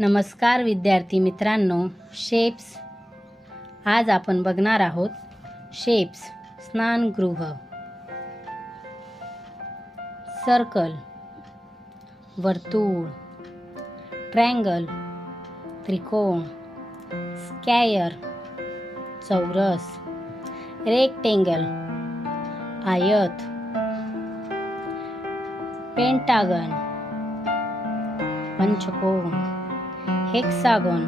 नमस्कार विद्यार्थी मित्रांनो, शेप्स आज आपण बघणार आहोत शेप्स स्नानगृह। सर्कल वर्तुळ, ट्रायंगल त्रिकोण, स्क्वेअर चौरस, रेक्टेंगल आयत, पेंटागन पंचकोन, हेक्सागोन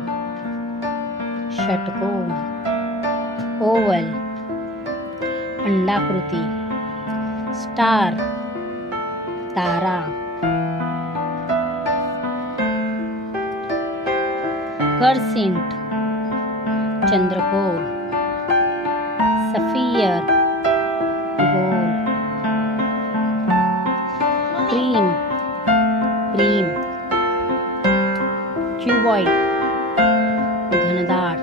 षटकोन, ओवल अंडाकृती, स्टार तारा, कर्सिंट चंद्रकोर, सफियर गोल, प्रीम क्यूबॉइड घनदाट,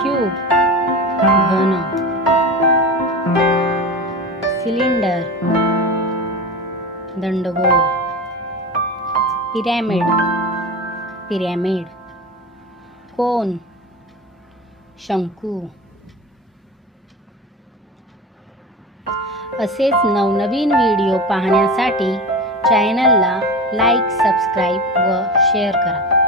क्यूब घन, सिलेंडर दंडगोल, पिरॅमिड, कोन शंकू। असेच नवनवीन व्हिडिओ पाहण्यासाठी चॅनलला लाईक, सबस्क्राईब व शेअर करा।